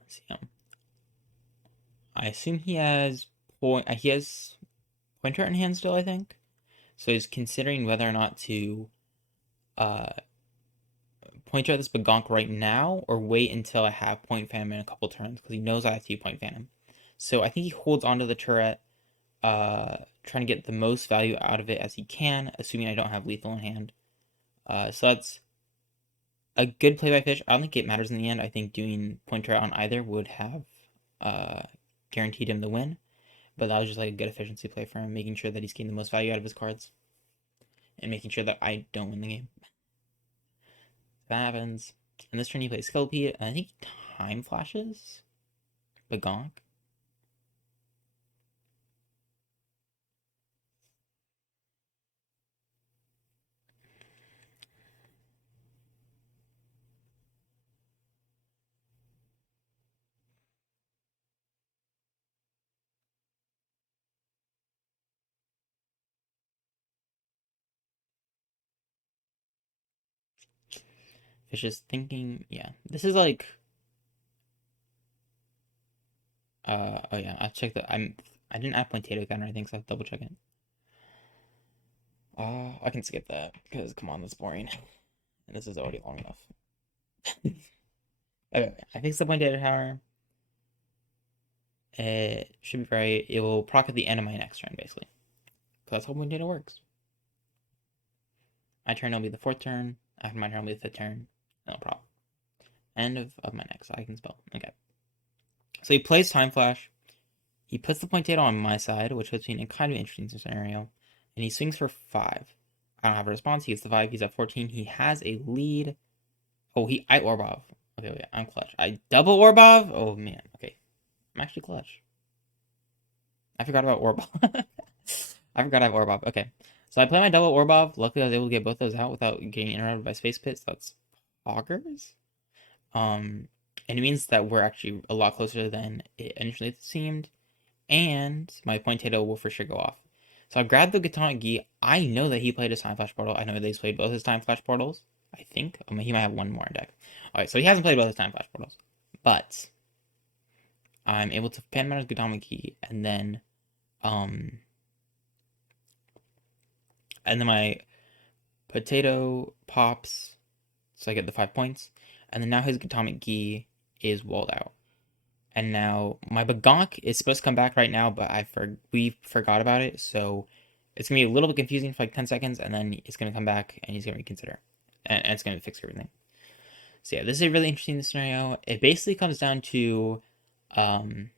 Let's see. I assume he has pointer in hand still, I think. So he's considering whether or not to uh, pointer at this Bagonk right now or wait until I have Point Phantom in a couple turns because he knows I have to Point Phantom. So I think he holds onto the turret, trying to get the most value out of it as he can, assuming I don't have lethal in hand. So that's a good play by Fish. I don't think it matters in the end. I think doing point turret on either would have guaranteed him the win. But that was just like a good efficiency play for him, making sure that he's getting the most value out of his cards. And making sure that I don't win the game. That happens. And this turn he plays Sculpting, and I think Time Flashes? Bagonk? Fish is thinking, yeah. This is like... oh yeah, I checked that. I didn't add potato again or anything, so I have to double check it. I can skip that, because come on, that's boring. And this is already long enough. Okay, I fixed the potato tower. It should be right. It will proc at the end of my next turn, basically. Because that's how potato works. My turn will be the 4th turn. After my turn will be the 5th turn. No prop. End of my next I can spell. Okay. So he plays Time Flash. He puts the potato on my side, which puts me in a kind of interesting scenario. And he swings for 5. I don't have a response. He gets the 5. He's at 14. He has a lead. Oh, I Orbov. Okay, I'm clutch. I double Orbov? Oh, man. Okay. I'm actually clutch. I forgot about Orbov. I forgot I have Orbov. Okay. So I play my double Orbov. Luckily, I was able to get both those out without getting interrupted by Space Pit. So that's Augers. And it means that we're actually a lot closer than it initially seemed. And my potato will for sure go off. So I grabbed the Gatonic Gi. I know that he played his Time Flash Portal. I know that he's played both his Time Flash Portals. I think. I mean, he might have one more in deck. Alright, so he hasn't played both his Time Flash Portals. But I'm able to pan out his Gatonic Gi, and then my potato pops, so I get the 5 points. And then now his Atomic Gi is walled out. And now my Bagonk is supposed to come back right now, but we forgot about it, so it's gonna be a little bit confusing for like 10 seconds, and then it's gonna come back and he's gonna reconsider, and it's gonna fix everything. So yeah, this is a really interesting scenario. It basically comes down to, I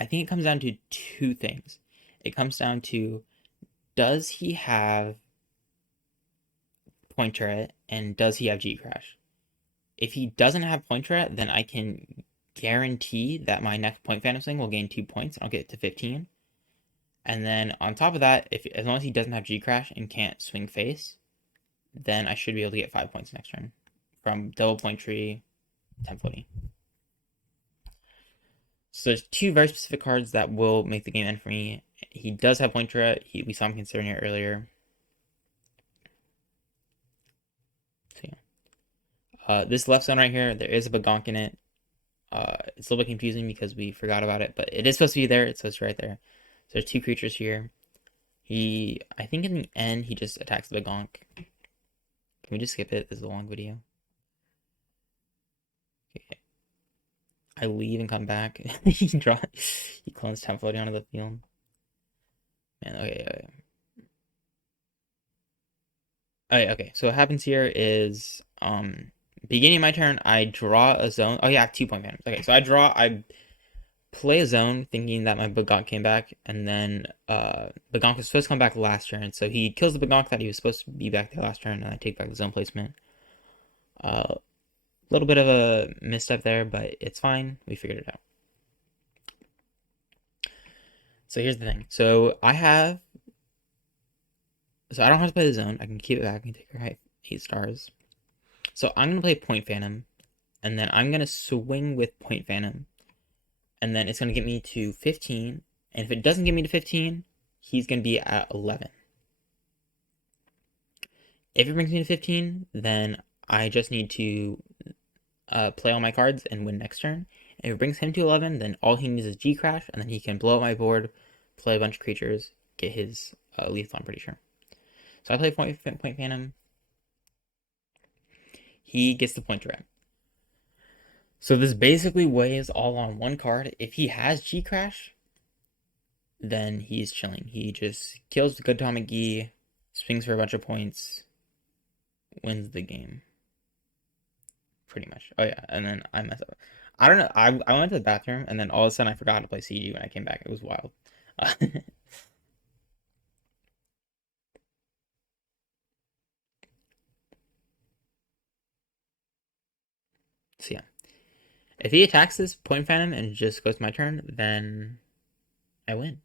think it comes down to 2 things. It comes down to, does he have Point Turret, and does he have G Crash? If he doesn't have Point Turret, then I can guarantee that my next Point Phantom swing will gain 2 points, and I'll get to 15. And then on top of that, as long as he doesn't have G Crash and can't swing face, then I should be able to get 5 points next turn from double point tree, Tempfloaty. So there's 2 very specific cards that will make the game end for me. He does have Point Turret. We saw him considering it earlier. So yeah. This left zone right here, there is a Bagonk in it. It's a little bit confusing because we forgot about it, but it is supposed to be there. It's supposed to be right there. So there's 2 creatures here. I think in the end, he just attacks the Bagonk. Can we just skip it? This is a long video. Okay. I leave and come back. He clones Tempfloaty onto the field. Man, okay. Okay, so what happens here is, beginning of my turn, I draw a zone. Oh yeah, I have 2 point phantoms. Okay, so I play a zone thinking that my Bagonk came back, and then Bagonk was supposed to come back last turn, so he kills the Bagonk that he was supposed to be back there last turn, and I take back the zone placement. A little bit of a misstep there, but it's fine. We figured it out. So here's the thing. So I don't have to play the zone. I can keep it back and take her 8 stars. So I'm gonna play Point Phantom, and then I'm gonna swing with Point Phantom, and then it's gonna get me to 15. And if it doesn't get me to 15, he's gonna be at 11. If it brings me to 15, then I just need to play all my cards and win next turn. If it brings him to 11, then all he needs is G Crash, and then he can blow up my board, play a bunch of creatures, get his lethal, I'm pretty sure. So I play Point Phantom. He gets the Point Red. So this basically weighs all on one card. If he has G Crash, then he's chilling. He just kills the good Atomic Gi, swings for a bunch of points, wins the game. Pretty much. Oh yeah, and then I mess up. I don't know. I went to the bathroom and then all of a sudden I forgot to play CG when I came back. It was wild. So yeah, if he attacks this Point Phantom and it just goes my turn, then I win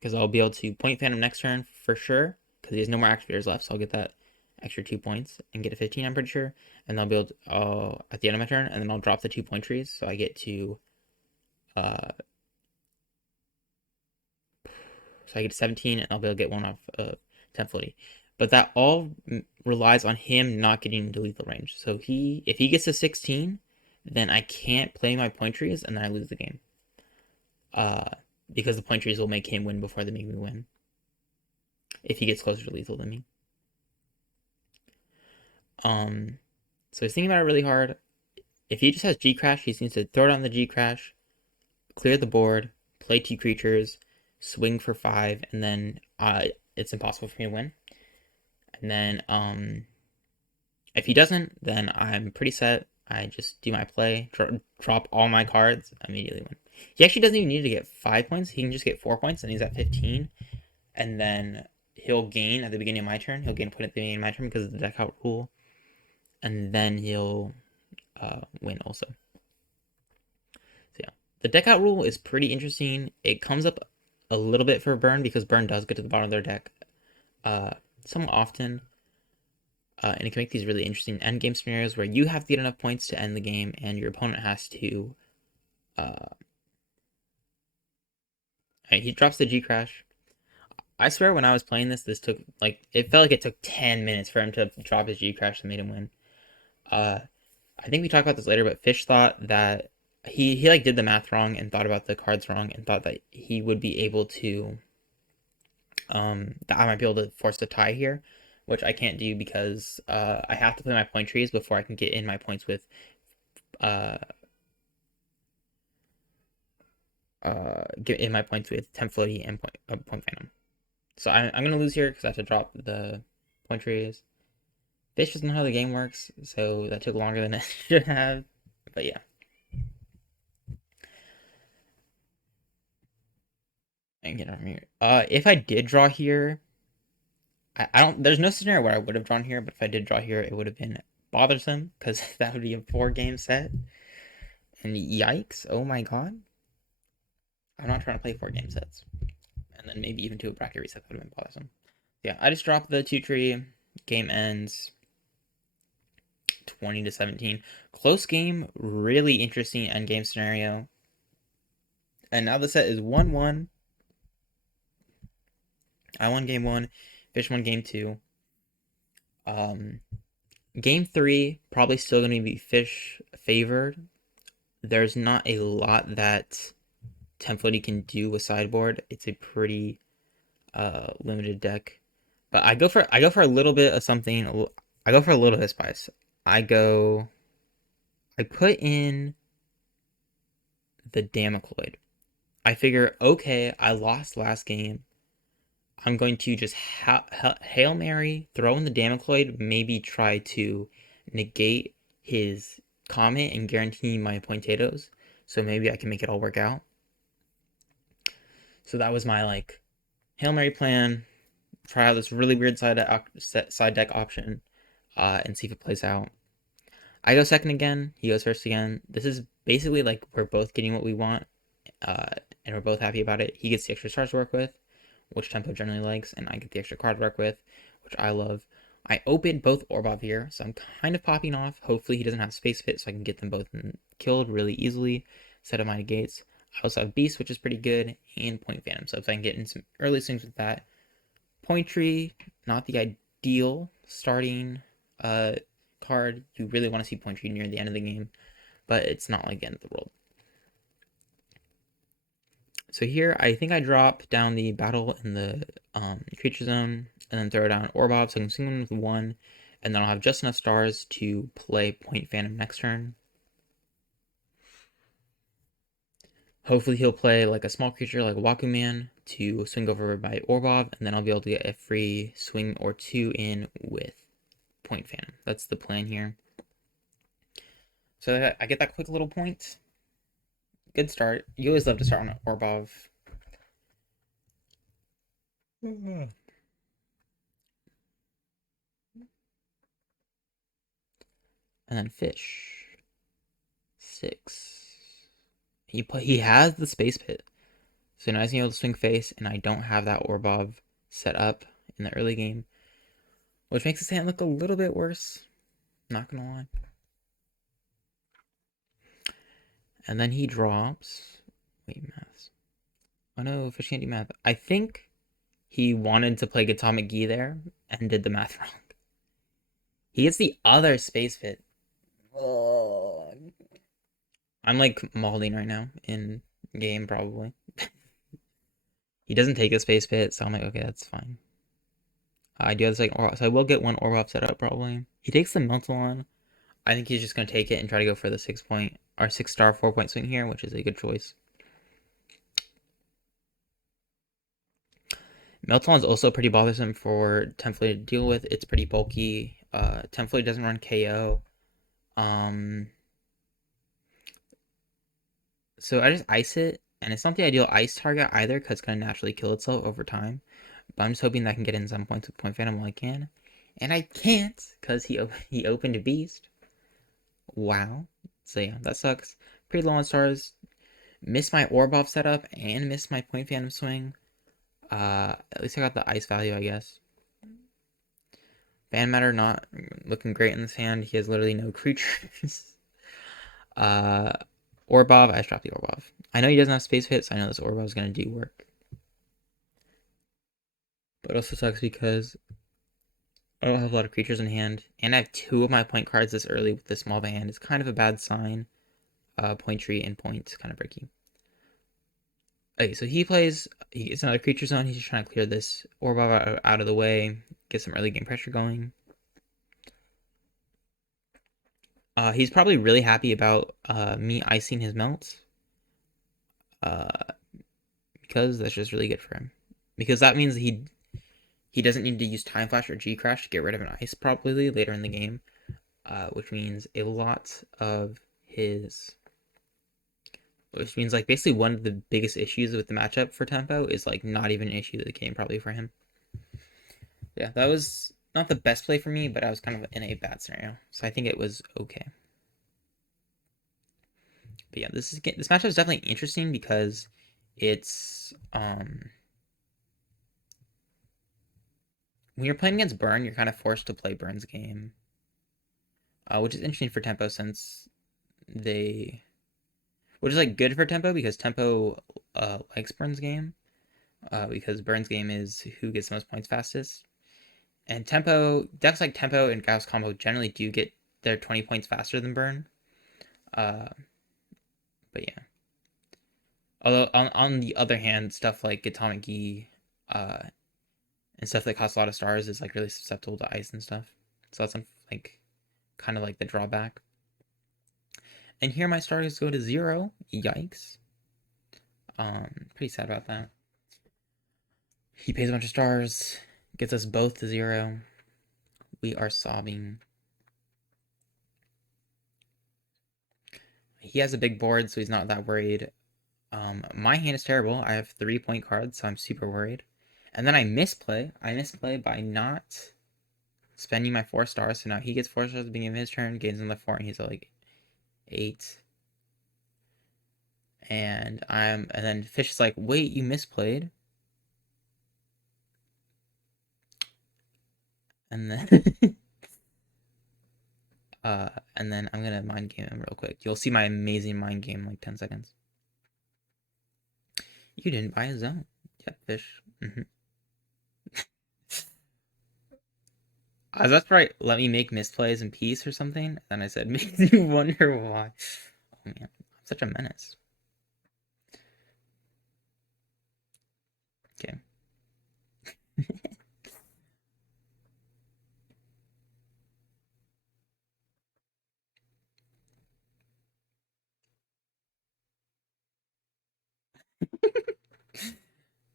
because I'll be able to Point Phantom next turn for sure because he has no more activators left. So I'll get that extra 2 points and get a 15. I'm pretty sure, and I'll build at the end of my turn, and then I'll drop the 2 point trees, so I get to uh, so I get 17, and I'll be able to get one off of Tempfloaty. But that all relies on him not getting into lethal range. So if he gets to 16, then I can't play my point trees, and then I lose the game. Because the point trees will make him win before they make me win. If he gets closer to lethal than me. So he's thinking about it really hard. If he just has G Crash, he needs to throw down the G Crash, clear the board, play 2 creatures, swing for 5, and then it's impossible for me to win. And then if he doesn't, then I'm pretty set. I just do my play, drop all my cards, immediately win. He actually doesn't even need to get 5 points. He can just get 4 points, and he's at 15. And then he'll gain at the beginning of my turn. He'll gain a point at the beginning of my turn because of the deck out rule. And then he'll win also. So yeah, the deck out rule is pretty interesting. It comes up a little bit for Burn because Burn does get to the bottom of their deck somewhat often. And it can make these really interesting end game scenarios where you have to get enough points to end the game and your opponent has to he drops the G Crash. I swear when I was playing this took it felt like it took 10 minutes for him to drop his G Crash and made him win. I think we talk about this later, but Fish thought that he like did the math wrong and thought about the cards wrong and thought that he would be able to that I might be able to force a tie here, which I can't do because I have to play my point trees before I can get in my points with get in my points with Tempfloaty and Point Phantom. So I'm gonna lose here because I have to drop the point trees. Fish doesn't know how the game works, so that took longer than it should have. But yeah. And get from here. If I did draw here, I don't. There's no scenario where I would have drawn here, but if I did draw here, it would have been bothersome because that would be a 4-game set. And yikes! Oh my god! I'm not trying to play 4-game sets. And then maybe even 2 bracket resets would have been bothersome. Yeah, I just dropped the 2-tree. Game ends 20-17. Close game, really interesting end game scenario. And now the set is 1-1. I won game 1. Fish won game 2. Game 3 probably still going to be Fish favored. There's not a lot that Tempfloaty can do with sideboard. It's a pretty limited deck. But I go for a little bit of something. I go for a little bit of spice. I put in the Damocloid. I figure, okay, I lost last game. I'm going to just Hail Mary, throw in the Damocloid, maybe try to negate his comment and guarantee my potatoes. So maybe I can make it all work out. So that was my Hail Mary plan. Try out this really weird side deck option and see if it plays out. I go second again. He goes first again. This is basically we're both getting what we want, and we're both happy about it. He gets the extra stars to work with, which Tempo generally likes, and I get the extra card to work with, which I love. I opened both Orbov here, so I'm kind of popping off. Hopefully he doesn't have Space Fit, so I can get them both killed really easily. Set of my negates. I also have Beast, which is pretty good, and Point Phantom. So if I can get in some early swings with that. Point Tree, not the ideal starting card. You really want to see point tree near the end of the game, but it's not like the end of the world. So here, I think I drop down the battle in the creature zone, and then throw down Orbob, so I can swing one with 1, and then I'll have just enough stars to play Point Phantom next turn. Hopefully he'll play like a small creature like Wakuman to swing over by Orbob, and then I'll be able to get a free swing or 2 in with Point Phantom. That's the plan here. So I get that quick little point. Good start. You always love to start on Orbob. And then fish. 6. He has the space pit. So now he's able to swing face, and I don't have that Orbob set up in the early game, which makes his hand look a little bit worse. Not gonna lie. And then he drops. Wait, maths. Oh no, fish can't do math. I think he wanted to play Atomic Gi there and did the math wrong. He gets the other space pit. Oh. I'm like mauling right now in game, probably. He doesn't take a space pit, so I'm like, okay, that's fine. I do have this, like, so I will get one Orbob set up, probably. He takes the Meltalon. I think he's just going to take it and try to go for the 6-point, or 6-star 4-point swing here, which is a good choice. Meltalon is also pretty bothersome for Tempfloaty to deal with. It's pretty bulky. Tempfloaty doesn't run KO. So I just ice it, and it's not the ideal ice target either, because it's going to naturally kill itself over time. But I'm just hoping that I can get in some points with Point Phantom while I can. And I can't, because he opened a Beast. Wow. So yeah, that sucks. Pretty low on stars. Missed my Orbob setup, and missed my Point Phantom swing. At least I got the ice value, I guess. Fan Matter not looking great in this hand. He has literally no creatures. Orbob, I just dropped the Orbob. I know he doesn't have space hits. I know this Orbob is going to do work. But it also sucks because I don't have a lot of creatures in hand. And I have 2 of my point cards this early with this small of a hand. It's kind of a bad sign. Point tree and point, kind of breaking. Okay, so he gets another creature zone. He's just trying to clear this Orbob out of the way, get some early game pressure going. He's probably really happy about me icing his melts. Because that's just really good for him. Because that means he doesn't need to use Time Flash or G Crash to get rid of an ice probably later in the game. Which means a lot of his... Which means like basically one of the biggest issues with the matchup for Tempo is like not even an issue of the game probably for him. Yeah, that was not the best play for me, but I was kind of in a bad scenario. So I think it was okay. But yeah, this matchup is definitely interesting because it's when you're playing against Burn, you're kind of forced to play Burn's game. Which is interesting for Tempo since which is like good for Tempo because Tempo likes Burn's game. Because Burn's game is who gets the most points fastest. And decks like Tempo and Gauss Combo generally do get their 20 points faster than Burn. But yeah. Although on the other hand, stuff like Atomic Gi, and stuff that costs a lot of stars is like really susceptible to ice and stuff. So that's like kind of like the drawback. And here my stars go to 0. Yikes. Pretty sad about that. He pays a bunch of stars, gets us both to 0. We are sobbing. He has a big board, so he's not that worried. My hand is terrible. I have 3 point cards, so I'm super worried. And then I misplay. I misplay by not spending my 4 stars. So now he gets 4 stars at the beginning of his turn, gains another 4, and he's at like 8. And then Fish is like, wait, you misplayed. And then and then I'm gonna mind game him real quick. You'll see my amazing mind game in like 10 seconds. You didn't buy a zone. Yep, Fish. That's right. Let me make misplays in peace or something. And I said, makes you wonder why. Oh man, I'm such a menace. Okay.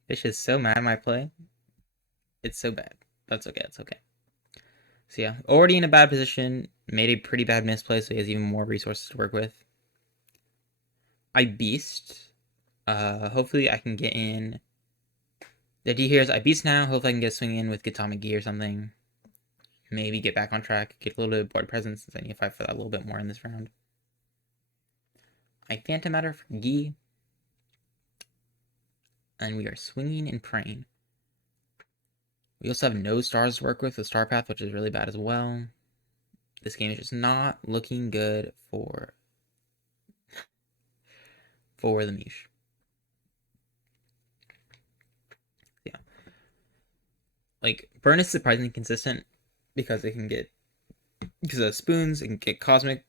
Fish is so mad at my play. It's so bad. That's okay. It's okay. So yeah, already in a bad position. Made a pretty bad misplay, so he has even more resources to work with. I beast. Hopefully I can get in. The idea here is I beast now. Hopefully I can get a swing in with Gatamagi or something. Maybe get back on track. Get a little bit of board presence since I need to fight for that a little bit more in this round. I Phantom Matter for Gi. And we are swinging and praying. We also have no stars to work with Star Path, which is really bad as well. This game is just not looking good for the Mewsh. Yeah. Like, Burn is surprisingly consistent because it can get, because of spoons, it can get Cosmic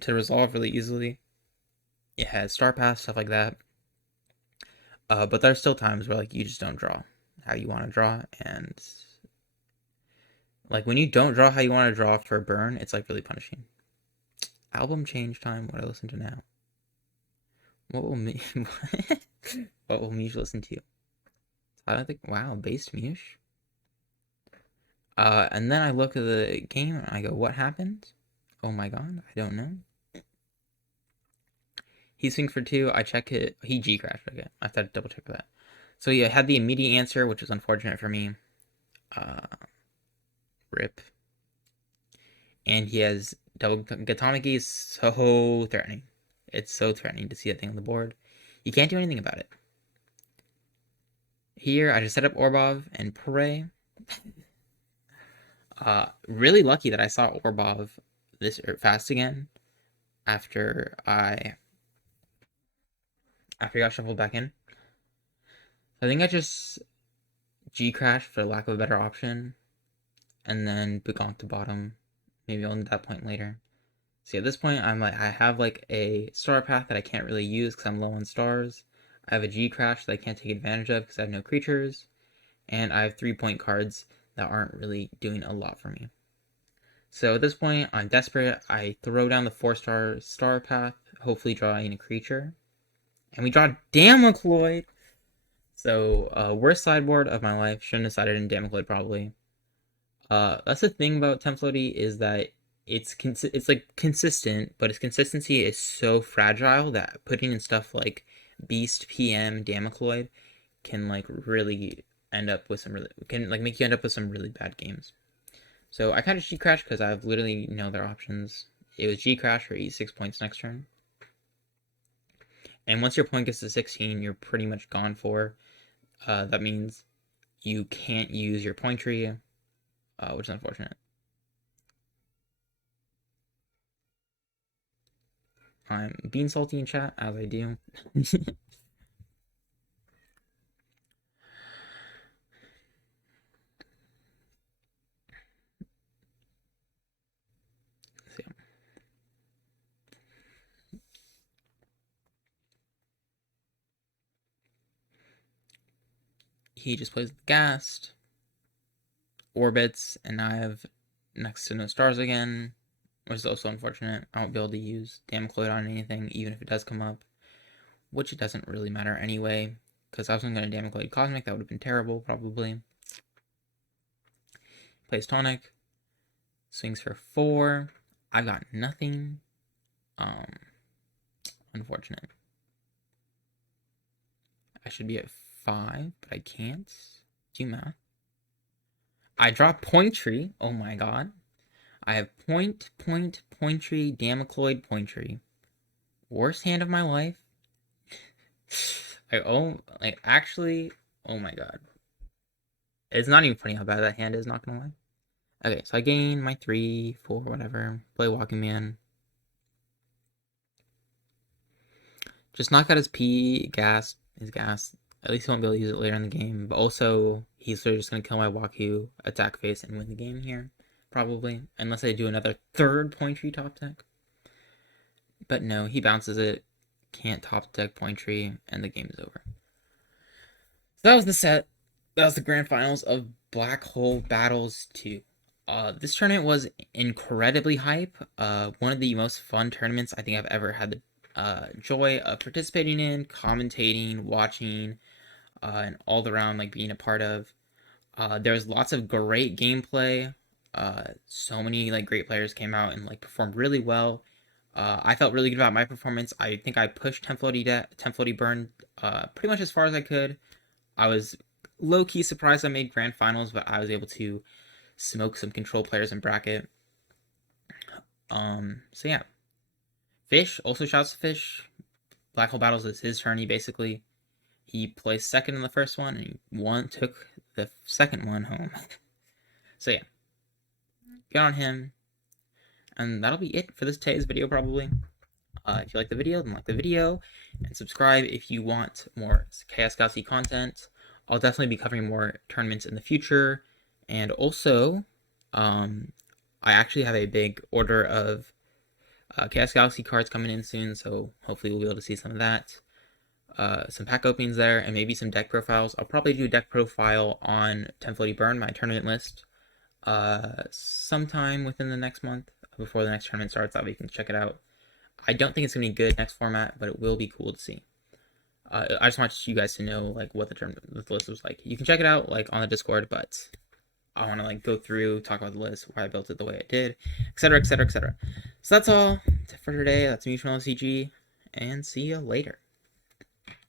to resolve really easily. It has Star Path, stuff like that. But there's still times where, like, you just don't draw how you want to draw, and like when you don't draw how you want to draw for a burn, it's like really punishing. Album change time. What I listen to now? What will me? What will Mewsh listen to? I don't think. Wow, based Mewsh. And then I look at the game and I go, what happened? Oh my god, I don't know. He swings for 2. I check it. He G crashed. Okay, I have to double check that. So yeah, I had the immediate answer, which is unfortunate for me. Rip. And he has double Gatamagi is so threatening. It's so threatening to see that thing on the board. You can't do anything about it. Here, I just set up Orbov and pray. Really lucky that I saw Orbov this fast again after I got shuffled back in. I think I just G-crashed for lack of a better option, and then Bugong to bottom. Maybe I'll end that point later. See, at this point, I'm like, I have like a star path that I can't really use because I'm low on stars. I have a G-crash that I can't take advantage of because I have no creatures, and I have 3-point cards that aren't really doing a lot for me. So at this point, I'm desperate. I throw down the 4-star path, hopefully drawing a creature. And we draw Damocloid! So, worst sideboard of my life. Shouldn't have decided in Damocloid, probably. That's the thing about Tempfloaty is that it's like consistent, but its consistency is so fragile that putting in stuff like Beast, PM, Damocloid can like really end up with some make you end up with some really bad games. So I kind of G-crashed because I've literally know their options. It was G-crash or eat 6 points next turn. And once your point gets to 16, you're pretty much gone for. That means you can't use your point tree, which is unfortunate. I'm being salty in chat, as I do. So, he just plays Ghast, Orbits, and I have next to no stars again, which is also unfortunate. I won't be able to use Damocloid on anything, even if it does come up, which it doesn't really matter anyway, because I wasn't going to Damocloid Cosmic. That would have been terrible, probably. Plays Tonic, swings for 4. I got nothing. Unfortunate. I should be at 5, but I can't. Do math. I draw Point Tree. Oh my god. I have Point Tree, Damocloid, Point Tree. Worst hand of my life. Actually, oh my god. It's not even funny how bad that hand is, not gonna lie. Okay, so I gain my 3, 4, whatever. Play Walking Man. Just knock out his gas. At least he won't be able to use it later in the game. But also, he's sort of just going to kill my Waku, attack face, and win the game here. probably, unless I do another third point tree top deck. But no, he bounces it, can't top deck point tree, and the game is over. So that was the set. That was the grand finals of Black Hole Battles 2. This tournament was incredibly hype. One of the most fun tournaments I think I've ever had the joy of participating in, commentating, watching, and all around like being a part of. There's lots of great gameplay. So many like great players came out and like performed really well. I felt really good about my performance. I think I pushed Tempfloaty Burn pretty much as far as I could. I was low-key surprised I made grand finals, but I was able to smoke some control players in bracket. So yeah. Fish, also shouts to Fish. Black Hole Battles is his tourney, basically. He placed second in the first one, and he took the second one home. So yeah. Good on him. And that'll be it for today's video, probably. If you like the video, then like the video, and subscribe if you want more Chaos Galaxy content. I'll definitely be covering more tournaments in the future, and also, I actually have a big order of Chaos Galaxy cards coming in soon, so hopefully we'll be able to see some of that. Some pack openings there, and maybe some deck profiles. I'll probably do a deck profile on Tempfloaty Burn, my tournament list, sometime within the next month, before the next tournament starts. That way you can check it out. I don't think it's going to be good next format, but it will be cool to see. I just want you guys to know like what the list was like. You can check it out like on the Discord, but I want to like go through, talk about the list, why I built it the way I did, etc., etc., etc. So that's all for today. That's Mewshmallow CG, and see you later.